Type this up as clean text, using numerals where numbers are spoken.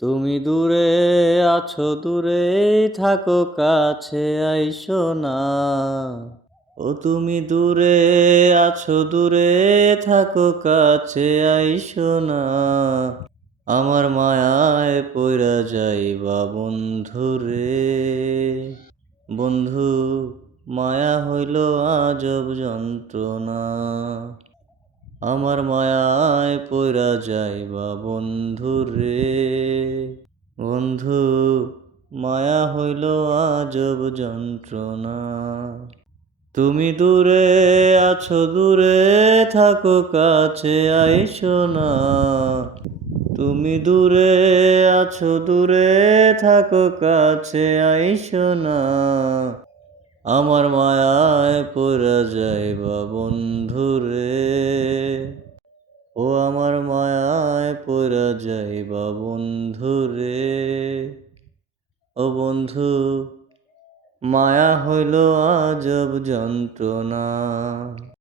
তুমি দূরে আছো, দূরে থাকো, কাছে আইসো না। ও তুমি দূরে আছো, দূরে থাকো, কাছে আইসো না। আমার মায়ায় পইরা যাইবা বন্ধুরে। বন্ধু, মায়া হইল আজব যন্ত্রণা। আমার মায়ায় পইরা যাইবা বন্ধুরে। বন্ধু, মায়া হইল আজব যন্ত্রণা। তুমি দূরে আছো, দূরে থাকো, কাছে আইসো না। তুমি দূরে আছো, দূরে থাকো, কাছে আইসো না। আমার মায়ায় পইরা যাইবা বন্ধুরে। ও আমার মায়ায় পইরা যাইবা বন্ধুরে। ও বন্ধু, মায়া হইল আজব যন্ত্রণা।